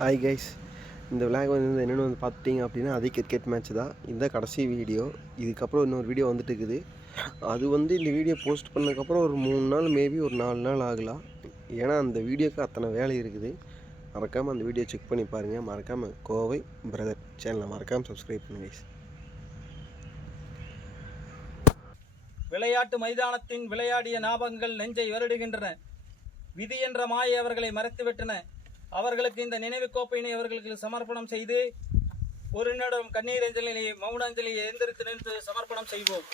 Hi guys இந்த vlog வந்து என்னென்னு வந்து பார்த்துட்டிங்க அப்படின்னா அதே கிரிக்கெட் மேட்ச் தான். இந்த கடைசி வீடியோ இதுக்கப்புறம் இன்னொரு வீடியோ வந்துட்டு இருக்குது. அது வந்து இந்த வீடியோ போஸ்ட் பண்ணதுக்கப்புறம் ஒரு மூணு நாள் மேபி ஒரு நாலு நாள் ஆகலாம். ஏன்னா அந்த வீடியோக்கு அத்தனை வேலை இருக்குது. மறக்காமல் அந்த வீடியோ செக் பண்ணி பாருங்கள் மறக்காமல் கோவை பிரதர் சேனலை மறக்காமல் சப்ஸ்கிரைப் பண்ணுங்க கைஸ் விளையாட்டு மைதானத்தின் விளையாடிய ஞாபகங்கள் நெஞ்சை வருடுகின்றன. விதி என்ற மாயை அவர்களை மறைத்துவிட்டன அவர்களுக்கு இந்த நினைவு கோப்பையினை அவர்களுக்கு சமர்ப்பணம் செய்து ஒரு நிமிடம் கண்ணீர் அஞ்சலி மௌன அஞ்சலி எந்திரித்து நின்று சமர்ப்பணம் செய்வோம்.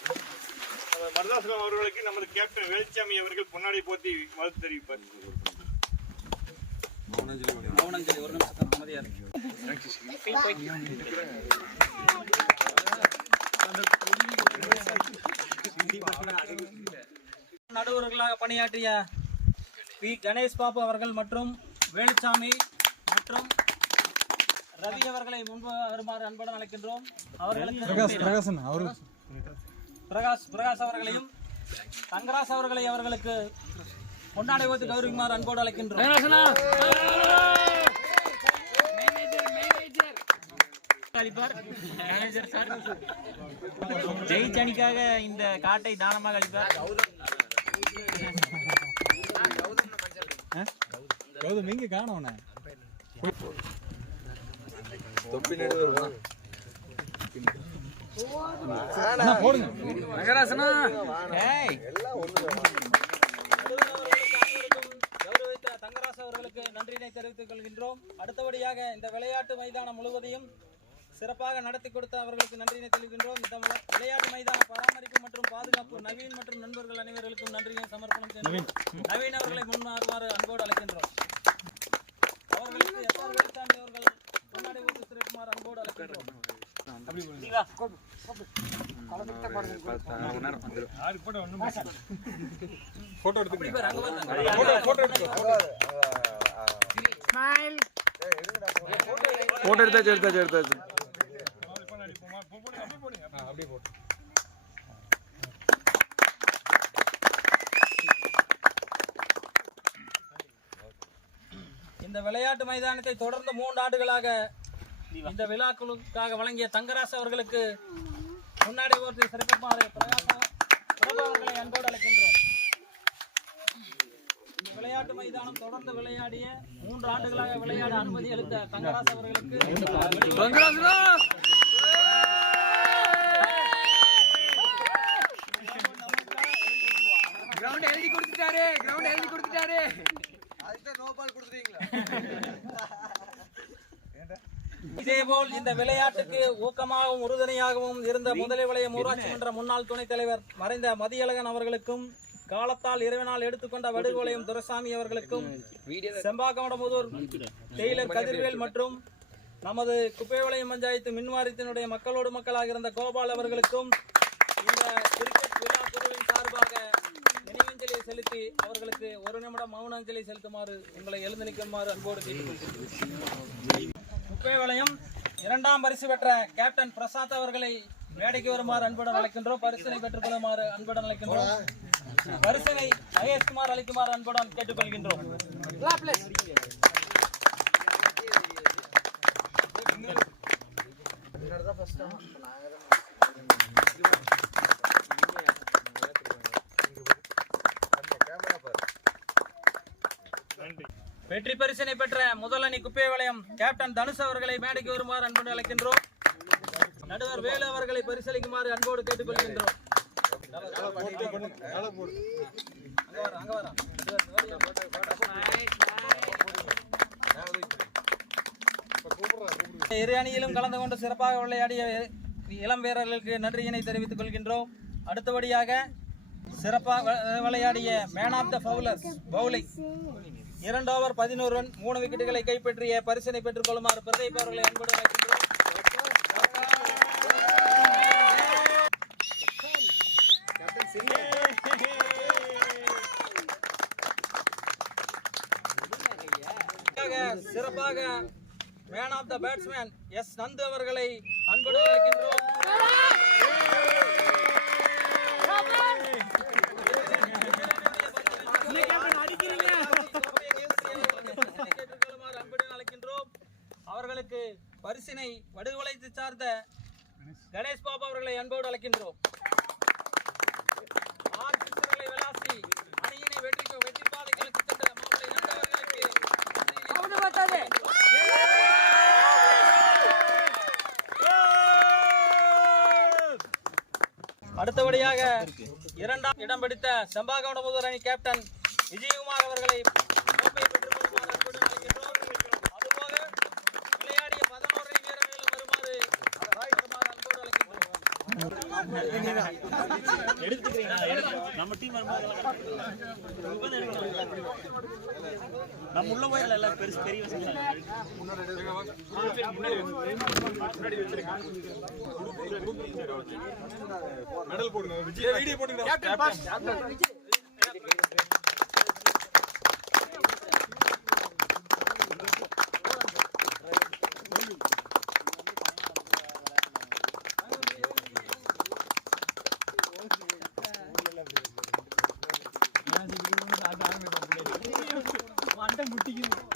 மருதாசலம் அவர்களுக்கு நமது கேப்டன் வேலுச்சாமி அவர்கள் பொன்னாடை போத்தி வாழ்த்து தெரிவிப்பார். மௌன அஞ்சலி ஒரு நிமிஷம் அமைதியா. நடுவர்களாக பணியாற்றிய பி கணேஷ் பாபு அவர்கள் மற்றும் வேலுச்சாமி மற்றும் ரவி அவர்களை முன்பு வருமாறு அன்புடன் அழைக்கின்றோம். அவர்களுக்கு பிரகாஷ் பிரகாஷ் அவர்களையும் தங்கராஜ் அவர்களை அவர்களுக்கு கொண்டாடை ஓத்து கௌரவிக்குமாறு அன்போடு அழைக்கின்றோம். அளிப்பார். Manager sir. ஜெயிச்ச அணிக்காக இந்த காட்டை தானமாக அளிப்பார். கௌதம் எங்க காணோண்ணே போடுங்க. தங்கராசு அவர்களுக்கு நன்றினை தெரிவித்துக் கொள்கின்றோம். அடுத்தபடியாக இந்த விளையாட்டு மைதானம் முழுவதையும் சிறப்பாக நடத்தி கொடுத்த அவர்களுக்கு நன்றினை தெரிவிக்கின்றோம். இந்த விளை- விளையாட்டு மைதான பராமரிப்பு மற்றும் பாதுகாப்பு நவீன் மற்றும் நண்பர்கள் அனைவருக்கும் நன்றியை சமர்ப்பணம் செய்கிறோம். நவீன் அவர்களை முன்மாறுமாறு அன்போடு அழைக்கின்றோம் அவர்களுக்கு எஸ்ஆர் வேலுசாமி அவர்கள் முன்னாடி ஒரு சிறப்புமாறு அன்போடு அழைக்கின்றோம் போட்டோ எடுத்தாச்சு எடுத்தாச்சு எடுத்தாச்சு அப்படியே போட்டு இந்த விளையாட்டு மைதானத்தை தொடர்ந்து மூன்று ஆண்டுகளாக இந்த விழாக்களுக்காக வழங்கிய தங்கராசு அவர்களுக்கு முன்னாடி ஓட்டி சிறப்பாக பிரகாசம் அன்போடு அழைக்கின்றோம். இந்த விளையாட்டு மைதானம் தொடர்ந்து விளையாடிய மூன்று ஆண்டுகளாக விளையாட அனுமதி அளித்த தங்கராசு அவர்களுக்கு இதேபோல் இந்த விளையாட்டுக்கு ஊக்கமாகவும் உறுதுணையாகவும் இருந்த முதலிவளையம் ஊராட்சி மன்ற முன்னாள் துணைத் தலைவர் மறைந்த மதியழகன் அவர்களுக்கும் காலத்தால் இரவினால் எடுத்துக்கொண்ட வடுகோலையும் துரசாமி அவர்களுக்கும் செம்பாக்கமடமுதூர் டெய்லர் கதிர்வேல் மற்றும் நமது குப்பைவளையம் பஞ்சாயத்து மின்வாரியத்தினுடைய மக்களோடு மக்களாக இருந்த கோபால் அவர்களுக்கும் இந்த கிரிக்கெட் விழா குழுவின் சார்பாக நினைவஞ்சலியை செலுத்தி அவர்களுக்கு ஒரு நிமிடம் மௌன அஞ்சலி செலுத்துமாறு உங்களை எழுந்து நிற்குமாறு அன்போடு கேட்டுக்கொள்கிறேன். குப்பைவளையம் இரண்டாம் பரிசு பெற்ற கேப்டன் பிரசாத் அவர்களை மேடைக்கு வருமாறு அன்புடன் அழைக்கின்றோம். பரிசனை பெற்றுக் கொள்ளுமாறு அன்புடன் அழைக்கின்றோம். பரிசனை மகேஷ்குமார் அளிக்குமாறு அன்புடன் கேட்டுக்கொள்கின்றோம். வெற்றி பரிசினை பெற்ற முதலணி குப்பை வளையம் கேப்டன் தனுஷ் அவர்களை மேடைக்கு வருமாறு அன்புடன் அழைக்கின்றோம். நடுவர் வேலு அவர்களை பரிசளிக்குமாறு அன்போடு கேட்டுக்கொள்கின்றோம். அங்க வர, இரு அணியிலும் கலந்து கொண்டு சிறப்பாக விளையாடிய இளம் வீரர்களுக்கு நன்றியினை தெரிவித்துக் கொள்கின்றோம். அடுத்தபடியாக சிறப்பாக விளையாடிய man of the bowlers bowling இரண்டு ஓவர் பதினோரு ரன் மூணு விக்கெட்டுகளை கைப்பற்றிய பரிசனை பெற்றுக் கொள்ளுமாறு பிரதீப் அவர்களை அன்போடு அழைக்கின்றோம் சிறப்பாக man of the batsman S Nandu அவர்களை அன்போடு அழைக்கின்றோம். அணியினை வடுகுவளைத்து சார்ந்த கணேஷ் பாபு அவர்களை அன்போடு அழைக்கின்றோம். ஆர் சித்திரலை விளாசி அணியினை வெற்றி வெற்றி பாதைகளுக்கு சென்ற மாப்பிளை நண்பர்களுக்கு அடுத்தபடியாக இரண்டாம் இடம் பிடித்த செம்பாகவுண்ட முதல் அணி கேப்டன் விஜயகுமார் அவர்களை கோப்பையை பெற்றுக் கொள்ளுமாறு அன்புடன் அழைக்கின்றோம். அதுபோக விளையாடிய பதினோரு அணி வீரர்களும் வருமாறு வருமாறு அன்போடு அழைக்கின்றோம். நம்ம உள்ள போயிடல எல்லாம் பெருசு பெரிய மெடல் போடுங்க விஜய் வீடியோ போட்டுங்க 这么低呢。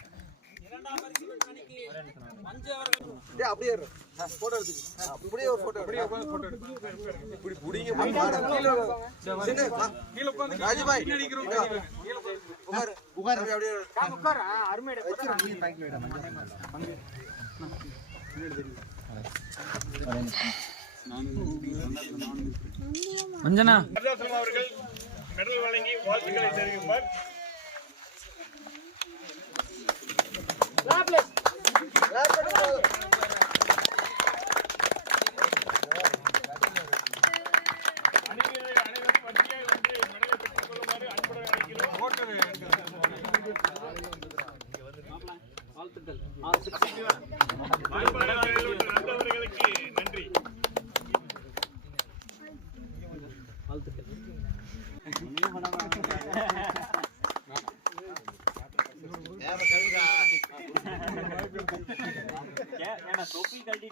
அப்படியே. போட்டோ எடுத்துக்க. அப்படியே ஒரு போட்டோ அப்படியே photo எடுங்க. இப்படி புடிங்க. கீழே வா. சின்ன, வா. கீழே உட்கார்ந்து ராஜுபாய். மருதாசலம் அவர்கள் மெடல் வழங்கி வாழ்த்துக்களை தெரிவிப்பார். அணி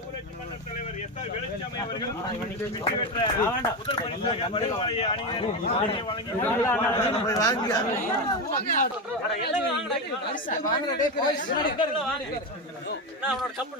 ஊராட்சி மன்ற தலைவர் எஸ் ஆர் வெளிச்சாமி அவர்கள் வெற்றி பெற்ற முதல் பரிசாக மருதமலையை அணியினர் அணியை வழங்கி நான் அவனோட கப்பு